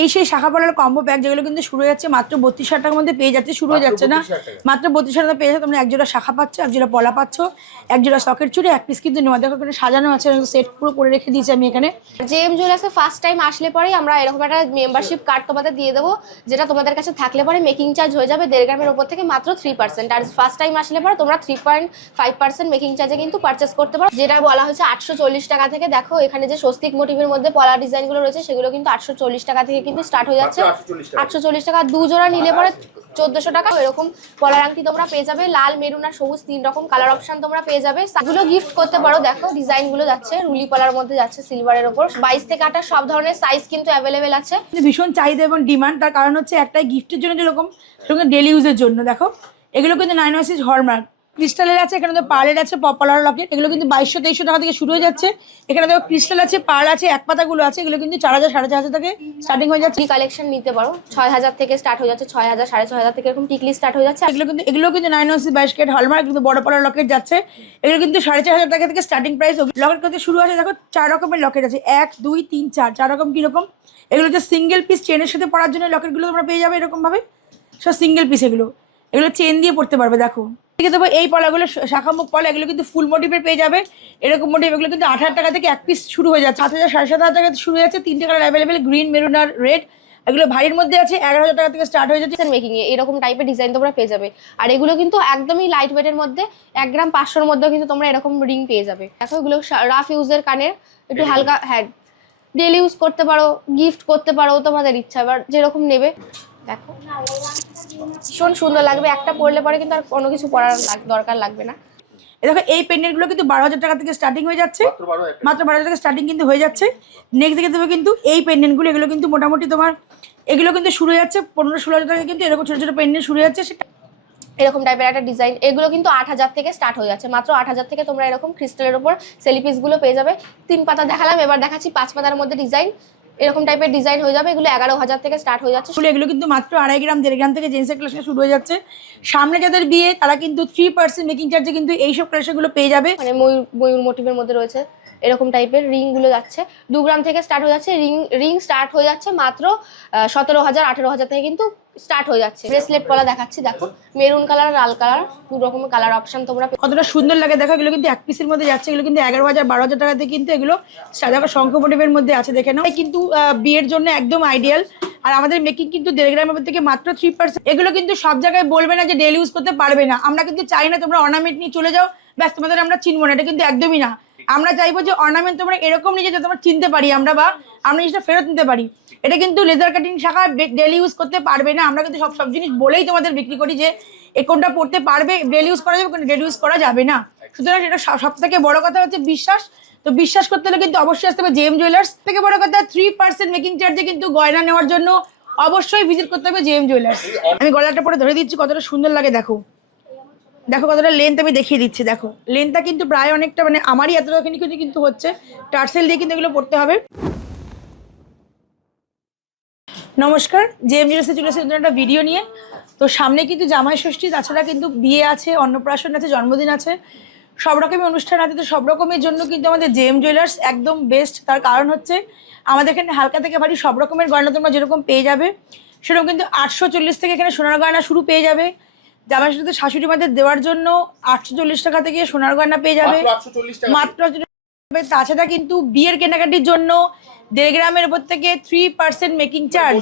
এই সেই শাখা পলার কম্বো প্যাক যেগুলো কিন্তু শুরু হয়ে যাচ্ছে মাত্র 32,000 টাকার মধ্যে পেয়ে যাচ্ছে, শুরু হয়ে যাচ্ছে না, মাত্র 32,000 টাকা পেয়ে যাচ্ছে। তোমরা একজোড়া শাখা পাচ্ছ, একজোড়া পলা পাচ্ছ, একজোড়া সকেট চুড়ি, এক পিস কিন্তু নেওয়া। দেখো এখানে সাজানো আছে, সেট পুরো করে রেখে দিয়েছি আমি এখানে। জেএম জুয়েলার্সে ফার্স্ট টাইম আসলে পরেই আমরা এরকম একটা মেম্বারশিপ কার্ড তোমাদের দিয়ে দেবো, যেটা তোমাদের কাছে থাকলে পরে মেকিং চার্জ হয়ে যাবে 1.5 গ্রামের ওপর থেকে মাত্র 3%। আর ফার্স্ট টাইম আসলে পরে তোমরা 3.5% মেকিং চার্জে কিন্তু পারচেস করতে পারো, যেটা বলা হয়েছে 840 টাকা থেকে। দেখো এখানে যে স্বস্তিক মোটিভের মধ্যে পলা ডিজাইনগুলো রয়েছে সেগুলো কিন্তু 840 টাকা থেকে কিন্তু স্টার্ট হয়ে যাচ্ছে। 840 টাকা, 2 জোড়া নিলে পরে 1400 টাকা। এরকম পলার আংটি তোমরা পেয়ে যাবে, লাল, মেরুন আর সবুজ 3 রকম কালার অপশন তোমরা পেয়ে যাবে। এগুলো গিফট করতে পারো। দেখো ডিজাইনগুলো যাচ্ছে রুলি পলার মধ্যে, যাচ্ছে সিলভারের ওপর। 22 থেকে 28 সব ধরনের সাইজ কিন্তু অ্যাভেলেবেল আছে। ভীষণ চাহিদা এবং ডিমান্ড, তার কারণ হচ্ছে একটাই, গিফটের জন্য যেরকম সেরকম ডেলি ইউজের জন্য। দেখো এগুলো কিন্তু 916 হলমার্ক ক্রিস্টালের আছে, এখানে তো পার্লের আছে, পপুলার লকেট। এগুলো কিন্তু 2200-2300 টাকা থেকে শুরু হয়ে যাচ্ছে। এখানে দেখো ক্রিস্টাল আছে, পার্ল আছে, এক পাতাগুলো আছে, এগুলো কিন্তু 4000 4,500 থেকে স্টার্টিং হয়ে যাচ্ছে। কালেকশন নিতে পারো, 6000 থেকে স্টার্ট হয়ে যাচ্ছে, 6000 6,500 থেকে এরকম টিকলি স্টার্ট হয়ে যাচ্ছে। এগুলো কিন্তু 916 22 ক্যারেট হলমার্ক, কিন্তু বড় পলার লকেট যাচ্ছে। এগুলো কিন্তু 4,500 টাকা থেকে স্টার্টিং প্রাইস। লকেট করতে শুরু আছে, দেখো 4 রকমের লকেট আছে, 1 2 3 4, 4 রকম। কিরকম এগুলো যে সিঙ্গেল পিস চেনের সাথে পরার জন্য লকেটগুলো তোমরা পেয়ে যাবে এরকম ভাবে, সব সিঙ্গেল পিস। এগুলো চেন দিয়ে পড়তে পারবে। দেখো ঠিক আছে, এই পলাগুলো শাখামুখ পলা, এগুলো কিন্তু ফুল মোটিভের পেয়ে যাবে, এরকম মোটিভ। এগুলো কিন্তু 8,000 টাকা থেকে এক পিস শুরু হয়ে যাচ্ছে, 7,000 7,500 টাকা শুরু হয়ে যাচ্ছে। 3টে কালার অ্যাভেলেবেল, গ্রিন, মেরুন আর রেড। এগুলো ভারীর মধ্যে আছে, 11,000 টাকা থেকে স্টার্ট হয়ে যাচ্ছে মেকিং এ। এরকম টাইপের ডিজাইন তোমরা পেয়ে যাবে। আর এগুলো কিন্তু একদমই লাইট ওয়েটের মধ্যে, 1 গ্রাম 500-র মধ্যে কিন্তু তোমরা এরকম রিং পেয়ে যাবে। দেখো এগুলো রাফ ইউজের কানের, একটু হালকা, হ্যাঁ ডেলি ইউজ করতে পারো, গিফট করতে পারো, তোমাদের ইচ্ছা, এবার যেরকম নেবে। দেখো ভীষণ সুন্দর লাগবে, একটা পরলে পরে কিন্তু আর কোনো কিছু পরার দরকার লাগবে না। দেখো এই পেন্ডেন্টগুলো কিন্তু 12,000 টাকা থেকে স্টার্টিং হয়ে যাচ্ছে, মাত্র 12,000 টাকা স্টার্টিং কিন্তু হয়ে যাচ্ছে। নেক্সট দেখে দেবে কিন্তু এই পেন্ডেন্টগুলো, এগুলো কিন্তু মোটামুটি তোমার এগুলো কিন্তু শুরু হয়ে যাচ্ছে 15-16,000 টাকা কিন্তু এরকম ছোটো ছোটো পেন্ডেন্ট শুরু হয়ে যাচ্ছে। সেটা এরকম টাইপের একটা ডিজাইন, এগুলো কিন্তু 8,000 থেকে স্টার্ট হয়ে যাচ্ছে। মাত্র 8,000 থেকে তোমরা এরকম ক্রিস্টালের উপর সেলিপিসগুলো পেয়ে যাবে। 3 পাতা দেখালাম, এবার দেখাচ্ছি 5 পাতার মধ্যে ডিজাইন। এরকম টাইপের ডিজাইন হয়ে যাবে, এগুলো 11,000 থেকে স্টার্ট হয়ে যাচ্ছে। এগুলো কিন্তু মাত্র 2.5 গ্রাম 1.5 গ্রাম থেকে জেন্টসের কালেকশন শুরু হয়ে যাচ্ছে। সামনে যাদের বিয়ে তারা কিন্তু 3% মেকিং চার্জে কিন্তু এইসব কালেকশনগুলো পেয়ে যাবে। মানে ময়ূর মোটিভের মধ্যে রয়েছে এরকম টাইপের রিংগুলো যাচ্ছে 2 গ্রাম থেকে স্টার্ট হয়ে যাচ্ছে। রিং স্টার্ট হয়ে যাচ্ছে মাত্র 17,000 18,000 থেকে কিন্তু স্টার্ট হয়ে যাচ্ছে। ব্রেসলেট পলা দেখাচ্ছি, দেখো মেরুন কালার, লাল কালার, 2 রকমের কালার অপশন তোমরা। কতটা সুন্দর লাগে দেখো, এগুলো কিন্তু এক পিসের মধ্যে যাচ্ছে। এগুলো কিন্তু 11,000 12,000 টাকাতে কিন্তু এগুলো সাদা শঙ্খ মোটিভের মধ্যে আছে, দেখে নাও। কিন্তু বিয়ের জন্য একদম আইডিয়াল। আর আমাদের মেকিং কিন্তু 1.5 গ্রামের থেকে মাত্র 3%। এগুলো কিন্তু সব জায়গায় বলবে না যে ডেলি ইউজ করতে পারবে না। আমরা কিন্তু চাই না তোমরা অর্নামেন্ট নিয়ে চলে যাও, ব্যাস তোমাদের আমরা চিনবো না, এটা কিন্তু একদমই না। আমরা চাইবো যে অর্নামেন্ট তোমরা এরকম নিয়ে যে তোমরা চিনতে পারি আমরা, বা আমরা জিনিসটা ফেরত নিতে পারি। এটা কিন্তু লেজার কাটিং শাখা, ডেলি ইউজ করতে পারবে না। আমরা কিন্তু সব জিনিস বলেই তোমাদের বিক্রি করি যে এ কোনটা পড়তে পারবে, ডেলি ইউজ করা যাবে, কোনটা ডেলি ইউজ করা যাবে না। সুতরাং এটা সব থেকে বড় কথা হচ্ছে বিশ্বাস। তো বিশ্বাস করতে হলে কিন্তু অবশ্যই আসতে হবে জেএম জুয়েলার্স। থেকে বড় কথা 3% মেকিং চার্জে কিন্তু গয়না নেওয়ার জন্য অবশ্যই ভিজিট করতে হবে জেএম জুয়েলার্স। আমি গলাটা পরে ধরে দিচ্ছি, কতটা সুন্দর লাগে দেখো। দেখো কতটা লেন্থ আমি দেখিয়ে দিচ্ছি। দেখো লেন্থটা কিন্তু প্রায় অনেকটা, মানে আমারই এতটাখানি কিন্তু হচ্ছে। টার্সেল দিয়ে কিন্তু এগুলো পড়তে হবে। নমস্কার, জেএম জুয়েলার্সে চলে এসেছি একটা ভিডিও নিয়ে। তো সামনে কিন্তু জামাই ষষ্ঠী, তাছাড়া কিন্তু বিয়ে আছে, অন্নপ্রাশন আছে, জন্মদিন আছে, সব রকমের অনুষ্ঠান আছে। তো সব রকমের জন্য কিন্তু আমাদের জেএম জুয়েলার্স একদম বেস্ট। তার কারণ হচ্ছে আমাদের এখানে হালকা থেকে ভারী সব রকমের গয়না তোমরা যেরকম পেয়ে যাবে, সেরকম কিন্তু 840 থেকে এখানে সোনার গয়না শুরু পেয়ে যাবে। জামাই ষষ্ঠীতে শাশুড়ি মাদের দেওয়ার জন্য 840 টাকা থেকে সোনার গয়না পেয়ে যাবে, মাত্র। তাছাড়া কিন্তু বিয়ের কেনাকাটির জন্য 1.5 গ্রামের উপর থেকে 3% মেকিং চার্জ।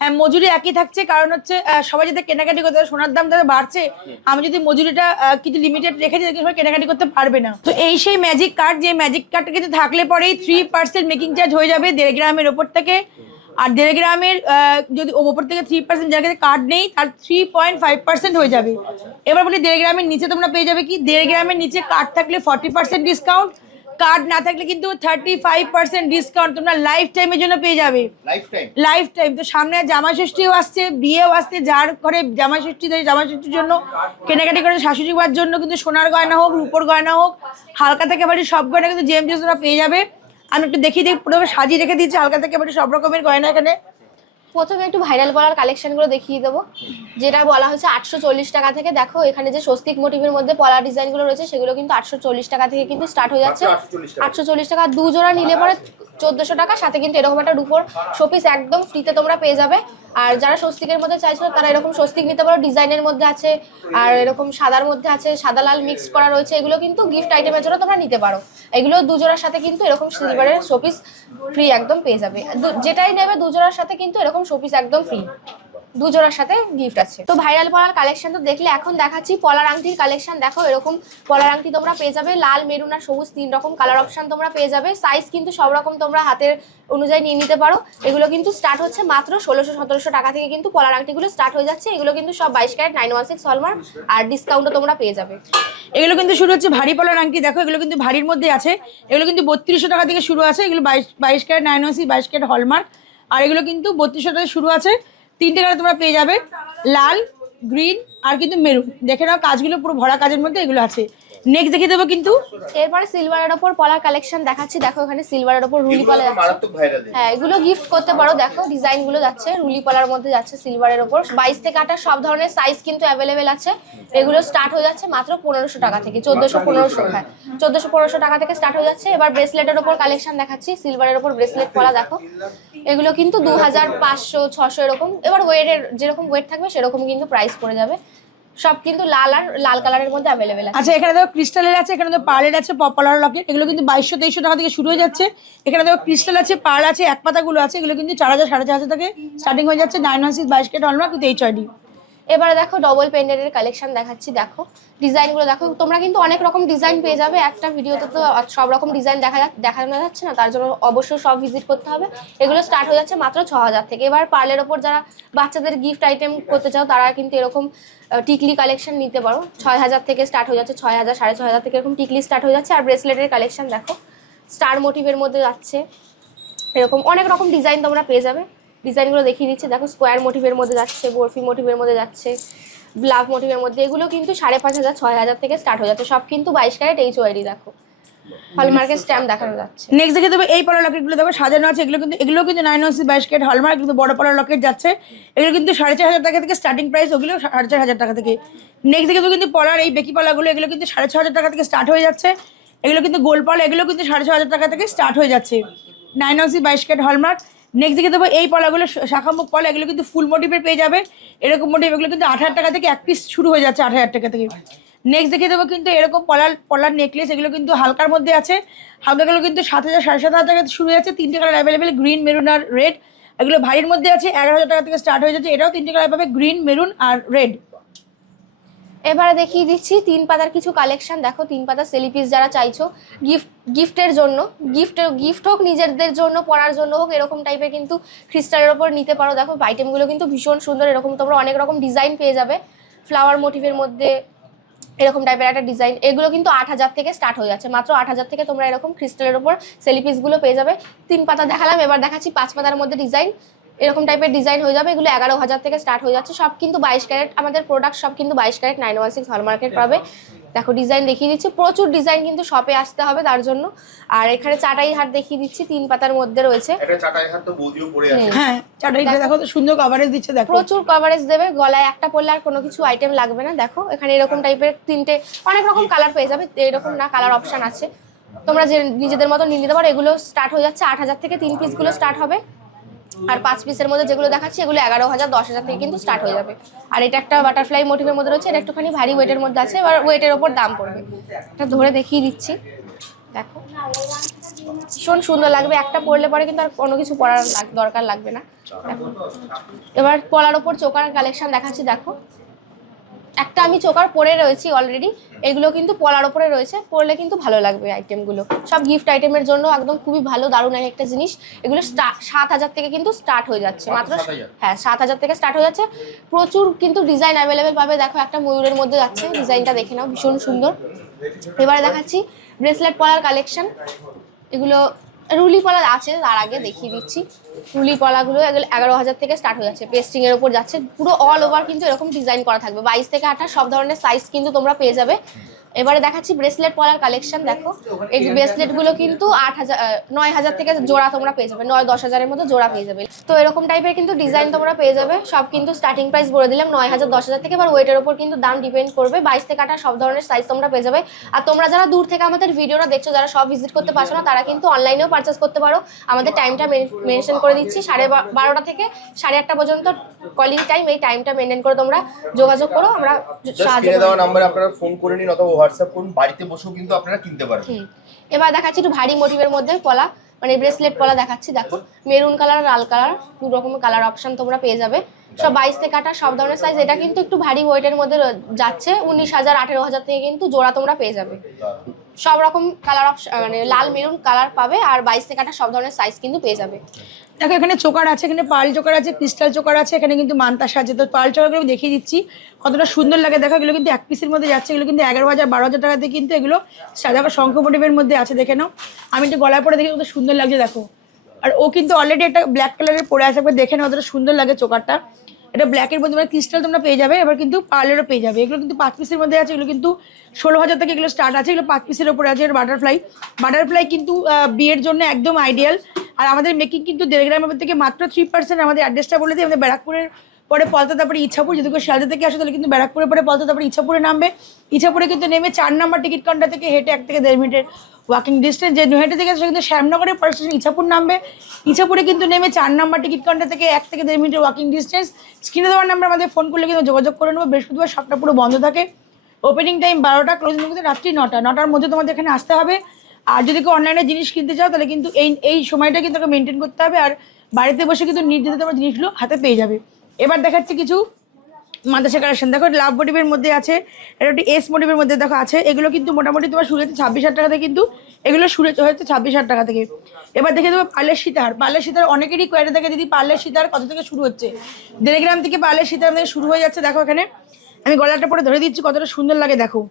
হ্যাঁ মজুরি একই থাকছে, কারণ হচ্ছে সবাই যাতে কেনাকাটি করতে, সোনার দাম যাতে বাড়ছে, আমি যদি মজুরিটা কিছু লিমিটেড রেখে দিই সবাই কেনাকাটি করতে পারবে না। তো এই সেই ম্যাজিক কার্ড, যে ম্যাজিক কার্ডটা কিন্তু থাকলে পরেই 3% মেকিং চার্জ হয়ে যাবে 1.5 গ্রামের ওপর থেকে। আর 1.5 গ্রামের যদি ওপর থেকে 3%, যার কাছে কার্ড নেই তার 3.5% হয়ে যাবে। এবার বলি 1.5 গ্রামের নিচে তোমরা পেয়ে যাবে কি, 1.5 গ্রামের নিচে কার্ড থাকলে 40% ডিসকাউন্ট, কার্ড না থাকলে কিন্তু 35% ডিসকাউন্ট তোমরা লাইফ টাইমের জন্য পেয়ে যাবে। Life time. তো সামনে জামাই ষষ্ঠীও আসছে, বিয়েও আসছে। যার ঘরে জামাই ষষ্ঠীর জন্য কেনাকাটি করে শাশুড়ি হওয়ার জন্য কিন্তু সোনার গয়না হোক, রূপোর গয়না হোক, হালকা থেকে বাড়ি সব গয়না কিন্তু জেএম জুয়েলার্স তোমরা পেয়ে যাবে। আমি একটু দেখিয়ে দিই, পুরো সাজিয়ে রেখে দিয়েছি হালকা থেকে বাড়ি সব রকমের গয়না এখানে। প্রথমে একটু ভাইরাল পলার কালেকশনগুলো দেখিয়ে দেবো, যেটা বলা হচ্ছে 840 টাকা থেকে। দেখো এখানে যে স্বস্তিক মোটিভের মধ্যে পলার ডিজাইনগুলো রয়েছে সেগুলো কিন্তু 840 টাকা থেকে কিন্তু স্টার্ট হয়ে যাচ্ছে। 840 টাকা, 2 জোড়া নিলে পরে 1400 টাকা, সাথে কিন্তু এরকম একটা রূপোর শোপিস একদম ফ্রিতে তোমরা পেয়ে যাবে। আর যারা স্বস্তিকের মধ্যে চাইছো তারা এরকম স্বস্তিক নিতে পারো, ডিজাইনের মধ্যে আছে, আর এরকম সাদার মধ্যে আছে, সাদা লাল মিক্সড করা রয়েছে। এগুলো কিন্তু গিফট আইটেমের জন্য তোমরা নিতে পারো। এগুলো 2 জোড়ার সাথে কিন্তু এরকম সিলভারের শোপিস ফ্রি একদম পেয়ে যাবে। যেটাই নেবে 2 জোড়ার সাথে কিন্তু এরকম শোপিস একদম ফ্রি, 2 জোড়ার সাথে গিফট আছে। তো ভাইরাল পলার কালেকশন তো দেখলে, এখন দেখাচ্ছি পলার আংটির কালেকশন। দেখো এরকম পলার আংটি তোমরা পেয়ে যাবে, লাল, মেরুন আর সবুজ 3 রকম কালার অপশন তোমরা পেয়ে যাবে। সাইজ কিন্তু সব রকম তোমরা হাতের অনুযায়ী নিয়ে নিতে পারো। এগুলো কিন্তু স্টার্ট হচ্ছে মাত্র 1600-1700 টাকা থেকে কিন্তু পলার আংটিগুলো স্টার্ট হয়ে যাচ্ছে। এগুলো কিন্তু সব 22 ক্যারেট 916 হলমার্ক, আর ডিসকাউন্টও তোমরা পেয়ে যাবে। এগুলো কিন্তু শুরু হচ্ছে ভারী পলার আংটি। দেখো এগুলো কিন্তু ভারীর মধ্যে আছে, এগুলো কিন্তু 3200 টাকা থেকে শুরু আছে। এগুলো 22 ক্যারেট 916, 22 ক্যারেট হলমার্ক, আর এগুলো কিন্তু 3200 টাকা শুরু আছে। 3টে কালার তোমরা পেয়ে যাবে, লাল, গ্রিন আর কিন্তু মেরুন। দেখে নাও কাজগুলো পুরো ভরা কাজের মধ্যে এগুলো আছে। নেক্সট দেখিয়ে দেবো কিন্তু। এরপরে সিলভারের ওপর পলার কালেকশন দেখাচ্ছি। দেখো এখানে সিলভারের ওপর রুলি পলা যাচ্ছে। হ্যাঁ, এগুলো গিফট করতে পারো। দেখো ডিজাইন গুলো যাচ্ছে রুলি পলার মধ্যে যাচ্ছে সিলভারের ওপর। 22 থেকে 28 সব ধরনের সাইজ কিন্তু অ্যাভেলেবেল আছে। এগুলো স্টার্ট হয়ে যাচ্ছে মাত্র 1500 টাকা থেকে, 1400-1500। হ্যাঁ, 1400-1500 টাকা থেকে স্টার্ট হয়ে যাচ্ছে। এবার ব্রেসলেটের ওপর কালেকশন দেখাচ্ছি। সিলভারের ওপর ব্রেসলেট পলা দেখো, এগুলো কিন্তু 2500-600 এরকম। এবার ওয়েটের যেরকম ওয়েট থাকবে সেরকম কিন্তু প্রাইস পড়ে যাবে। সব কিন্তু লাল আর লাল কালারের মধ্যে অ্যাভেলেবেল আছে। আচ্ছা, এখানে দেখো ক্রিস্টালের আছে, এখানে দেখো পার্লের আছে, পপুলার লকেট। এগুলো কিন্তু 2200-2300 টাকা থেকে শুরু হয়ে যাচ্ছে। এখানে দেখো ক্রিস্টাল আছে, পার্ল আছে, এক পাতাগুলো আছে। এগুলো কিন্তু 4000-4500 থেকে স্টার্টিং হয়ে যাচ্ছে। 916, 22 ক্যারেট হলমার্ক কিন্তু HID। এবারে দেখো ডবল পেন্ডেন্টের কালেকশন দেখাচ্ছি। দেখো ডিজাইনগুলো দেখো, তোমরা কিন্তু অনেক রকম ডিজাইন পেয়ে যাবে। একটা ভিডিওতে তো সব রকম ডিজাইন দেখানো যাচ্ছে না, তার জন্য অবশ্যই সব ভিজিট করতে হবে। এগুলো স্টার্ট হয়ে যাচ্ছে মাত্র 6000 থেকে। এবার পার্লের ওপর যারা বাচ্চাদের গিফট আইটেম করতে চাও তারা কিন্তু এরকম টিকলি কালেকশন নিতে পারো। 6000 থেকে স্টার্ট হয়ে যাচ্ছে, 6000, 6500 থেকে এরকম টিকলি স্টার্ট হয়ে যাচ্ছে। আর ব্রেসলেটের কালেকশন দেখো, স্টার মোটিভের মধ্যে যাচ্ছে, এরকম অনেক রকম ডিজাইন তোমরা পেয়ে যাবে। ডিজাইনগুলো দেখিয়ে দিচ্ছি। দেখো স্কোয়ার মোটিভের মধ্যে যাচ্ছে, বরফি মোটিভের মধ্যে যাচ্ছে, লাভ মোটিভের মধ্যে। এগুলো কিন্তু 5500, 6000 থেকে স্টার্ট হয়ে যাচ্ছে। সব কিন্তু 22 ক্যারেট HID। দেখো হলমার্কের স্ট্যাম্প দেখানো যাচ্ছে। নেক্সট দেখে দেবো এই পলার লকেটগুলো। দেখো সাজানো আছে, এগুলো কিন্তু 916, 22 ক্যারেট হলমার্ক কিন্তু বড় পলার লকেট যাচ্ছে। এগুলো কিন্তু 4500 টাকা থেকে স্টার্টিং প্রাইস, ওগুলো 4500 টাকা থেকে। নেক্সট দেখে দেবো কিন্তু পলার এই বেকি পলাগুলো, এগুলো কিন্তু 6500 টাকা থেকে স্টার্ট হয়ে যাচ্ছে। এগুলো কিন্তু গোল পলা, এগুলো কিন্তু 6500 টাকা থেকে স্টার্ট হয়ে যাচ্ছে। 916, 22 ক্যারেট হলমার্ক। নেক্সট দেখে দেবো এই পলাগুলো শাখামুখ পলা, এগুলো কিন্তু ফুল মোটিভের পেয়ে যাবে। এরকম মোটিভ, এগুলো কিন্তু 8000 টাকা থেকে এক পিস শুরু হয়ে যাচ্ছে, 8000 টাকা থেকে। নেক্সট দেখিয়ে দেবো কিন্তু এরকম পলার নেকলেস, এগুলো কিন্তু হালকার মধ্যে আছে। হালকাগুলো কিন্তু 7000, 7500 টাকা শুরু হয়ে যাচ্ছে। 3টে কালার অ্যাভেলেবেল, গ্রিন, মেরুন আর রেড। এগুলো ভারীর মধ্যে আছে, 11000 টাকা থেকে স্টার্ট হয়ে যাচ্ছে। এটাও 3টে কালার পাবে, গ্রিন, মেরুন আর রেড। এবারে দেখিয়ে দিচ্ছি 3 পাতার কিছু কালেকশন। দেখো 3 পাতা সেলিপিস যারা চাইছো গিফটের জন্য, গিফট হোক, নিজেদের জন্য পরার জন্য হোক, এরকম টাইপের কিন্তু ক্রিস্টালের ওপর নিতে পারো। দেখো আইটেমগুলো কিন্তু ভীষণ সুন্দর। এরকম তোমরা অনেক রকম ডিজাইন পেয়ে যাবে, ফ্লাওয়ার মোটিভের মধ্যে এরকম টাইপের একটা ডিজাইন। এগুলো কিন্তু 8000 থেকে স্টার্ট হয়ে যাচ্ছে। মাত্র 8000 থেকে তোমরা এরকম ক্রিস্টালের ওপর সেলিপিসগুলো পেয়ে যাবে। 3 পাতা দেখালাম, এবার দেখাচ্ছি 5 পাতার মধ্যে ডিজাইন। এরকম টাইপের ডিজাইন হয়ে যাবে। এগুলো 11000 থেকে স্টার্ট হয়ে যাচ্ছে। সব কিন্তু 22 ক্যারেট, আমাদের প্রোডাক্ট সব কিন্তু 22 ক্যারেট 916 হলমার্কের পাবে। দেখো ডিজাইন দেখিয়ে দিচ্ছি, প্রচুর ডিজাইন কিন্তু শপে আসতে হবে তার জন্য। আর এখানে চাটাই হাট দেখিয়ে দিচ্ছি, 3 পাতার মধ্যে রয়েছে। এটা চাটাই হাট তো বৌদিও পরে আছে। হ্যাঁ, চাটাই দেখো তো সুন্দর কভারেজ দিচ্ছে। দেখো প্রচুর কভারেজ দেবে, গলায় একটা পরলে আর কোনো কিছু আইটেম লাগবে না। দেখো এখানে এরকম টাইপের 3টে অনেক রকম কালার পেয়ে যাবে। এরকম না, কালার অপশন আছে, তোমরা যে নিজেদের মতো নিয়ে নিতে পারো। এগুলো স্টার্ট হয়ে যাচ্ছে 8000 থেকে, 3 পিসগুলো স্টার্ট হবে। আর 5 পিসের মধ্যে যেগুলো দেখাচ্ছি এগুলো 11000, 10000 থেকে কিন্তু স্টার্ট হয়ে যাবে। আর এটা একটা বাটারফ্লাই মোটিভের মধ্যে রয়েছে, এটা একটুখানি ভারী ওয়েটের মধ্যে আছে। এবার ওয়েটের ওপর দাম পড়বে। এটা ধরে দেখিয়ে দিচ্ছি। দেখো ভীষণ সুন্দর লাগবে, একটা পরলে পরে কিন্তু আর কোনো কিছু পরার দরকার লাগবে না। দেখো এবার পলার ওপর চোকার কালেকশন দেখাচ্ছি। দেখো একটা আমি চোকার পরে রয়েছি অলরেডি, এগুলো কিন্তু পলার ওপরে রয়েছে, পরলে কিন্তু ভালো লাগবে। আইটেমগুলো সব গিফট আইটেমের জন্য একদম খুবই ভালো, দারুণ একটা জিনিস। এগুলো 7000 থেকে কিন্তু স্টার্ট হয়ে যাচ্ছে মাত্র। হ্যাঁ, 7000 থেকে স্টার্ট হয়ে যাচ্ছে। প্রচুর কিন্তু ডিজাইন অ্যাভেলেবেল পাবে। দেখো একটা ময়ূরের মধ্যে যাচ্ছে, ডিজাইনটা দেখে নাও, ভীষণ সুন্দর। এবারে দেখাচ্ছি ব্রেসলেট পলার কালেকশন। এগুলো রুলি পলা আছে, তার আগে দেখিয়ে দিচ্ছি। রুলি পলাগুলো 11000 থেকে স্টার্ট হয়ে যাচ্ছে, পেস্টিং এর উপর যাচ্ছে। পুরো অল ওভার কিন্তু এরকম ডিজাইন করা থাকবে। 22 থেকে 28 সব ধরনের সাইজ কিন্তু তোমরা পেয়ে যাবে। এবারে দেখাচ্ছি ব্রেসলেট পলার কালেকশন। দেখো এই ব্রেসলেটগুলো কিন্তু 9,000 থেকে জোড়া তোমরা পেয়ে যাবে, 9-10,000-এর মধ্যে জোড়া পেয়ে যাবে। তো এরকম টাইপের কিন্তু ডিজাইন তোমরা পেয়ে যাবে। সব কিন্তু স্টার্টিং প্রাইস বলে দিলাম 9,000-10,000 থেকে, এবার ওয়েটের ওপর কিন্তু দাম ডিপেন্ড করবে। 22 থেকে 28 সব ধরনের সাইজ তোমরা পেয়ে যাবে। আর তোমরা যারা দূর থেকে আমাদের ভিডিওটা দেখছো, যারা সব ভিজিট করতে পারছো না, তারা কিন্তু অনলাইনেও পারচেস করতে পারো। আমাদের টাইমটা মেনশন করে দিচ্ছি, 12:30 থেকে 8:30 পর্যন্ত কলিং টাইম। এই টাইমটা মেনটেন করে তোমরা যোগাযোগ করো, আমরা সাহায্য করব। দেওয়া নম্বরে আপনারা ফোন করে নিন অথবা হোয়াটসঅ্যাপ করুন, বাড়িতে বসেও কিন্তু আপনারা কিনতে পারবেন। এবার দেখাচ্ছি একটু ভারী মোটিভের মধ্যে পলা, মানে ব্রেসলেট পলা দেখাচ্ছি। দেখো মেরুন কালার, লাল কালার, দু রকমের কালার অপশন তোমরা পেয়ে যাবে। সব 22 থেকে 28 সব ধরনের সাইজ। এটা কিন্তু একটু ভারী ওয়েটের মধ্যে যাচ্ছে, 19,000 18,000 থেকে কিন্তু জোড়া তোমরা পেয়ে যাবে। সব রকম কালার অপশন, মানে লাল মেরুন কালার পাবে, আর 22 থেকে 28 সব ধরনের সাইজ কিন্তু পেয়ে যাবে। দেখো এখানে চোকার আছে, এখানে পার্ল চোকার আছে, ক্রিস্টাল চোকার আছে, এখানে কিন্তু মান্তাসা আছে। তো পার্ল চোকারগুলো আমি দেখিয়ে দিচ্ছি কতটা সুন্দর লাগে। দেখো এগুলো কিন্তু এক পিসের মধ্যে যাচ্ছে, এগুলো কিন্তু 11,000-12,000 টাকাতে কিন্তু এগুলো সাদা শঙ্খ মোটিভের মধ্যে আছে। দেখে নাও, আমি একটু গলায় পরে দেখি কত সুন্দর লাগছে দেখো। আর ও কিন্তু অলরেডি একটা ব্ল্যাক কালারের পরে আছে, একবার দেখে নাও কতটা সুন্দর লাগে চোকারটা। এটা ব্ল্যাকের মধ্যে মানে ক্রিস্টাল তোমরা পেয়ে যাবে, এবার কিন্তু পার্লেরও পেয়ে যাবে। এগুলো কিন্তু 5 পিসের মধ্যে আছে, এগুলো কিন্তু 16,000 থেকে এগুলো স্টার্ট আছে। এগুলো 5 পিসের ওপরে আছে। বাটারফ্লাই কিন্তু বিয়ের জন্য একদম আইডিয়াল। আর আমাদের মেকিং কিন্তু 1.5 গ্রামের থেকে মাত্র 3%। আমাদের অ্যাড্রেসটা বলে দিই, আমাদের ব্যারাকপুরের পরে পলতা, তারপরে ইচ্ছাপুর। যদি কেউ শিয়ালদা থেকে আসে তাহলে কিন্তু ব্যারাকপুরের পরে পলতা, তারপরে ইচ্ছাপুরে নামবে। ইচ্ছাপুরে কিন্তু নেমে 4 নম্বর টিকিট কাউন্টার থেকে হেঁটে 1 থেকে 1.5 মিনিটের ওয়াকিং ডিস্টেন্স। যে হেঁটে থেকে আসে কিন্তু শ্যামনগরের পরে স্টেশন ইচ্ছাপুর নামবে। ইচ্ছাপুরে কিন্তু নেমে 4 নম্বর টিকিট কাউন্টার থেকে 1 থেকে 1.5 মিনিটের ওয়াকিং ডিস্টেন্স। স্ক্রিনে দেওয়ার নাম্বার আমাদের ফোন করলে কিন্তু যোগাযোগ করে নেবো। বৃহস্পতিবার সবটা পুরো বন্ধ থাকে, ওপেনিং টাইম 12টা, ক্লোজিং মধ্যে রাত্রি 9টার মধ্যে তোমাদের এখানে আসতে হবে। আর যদি কেউ অনলাইনে জিনিস কিনতে চাও তাহলে কিন্তু এই সময়টা কিন্তু মেনটেন করতে হবে। আর বাড়িতে বসে কিন্তু নির্দিষ্ট তোমার জিনিসগুলো হাতে পেয়ে যাবে। এবার দেখাচ্ছি কিছু মাদ্রাসা কালেকশন। দেখো লাভ মোটিভের মধ্যে আছে, এটা একটু এস মোটিভের মধ্যে দেখো আছে। এগুলো কিন্তু মোটামুটি তোমার শুরু হচ্ছে 26,000 টাকা থেকে, কিন্তু এগুলো শুরু হচ্ছে 26,000 টাকা থেকে। এবার দেখে দেবো পার্লের সীতার। পার্লের সীতার অনেকেরই কোয়ারি থাকে, দিদি পার্লের সীতার কত থেকে শুরু হচ্ছে। 1.5 গ্রাম থেকে পার্লের সীতার থেকে শুরু হয়ে যাচ্ছে। দেখো এখানে আমি গলাটা পরে ধরে দিচ্ছি কতটা সুন্দর লাগে। দেখো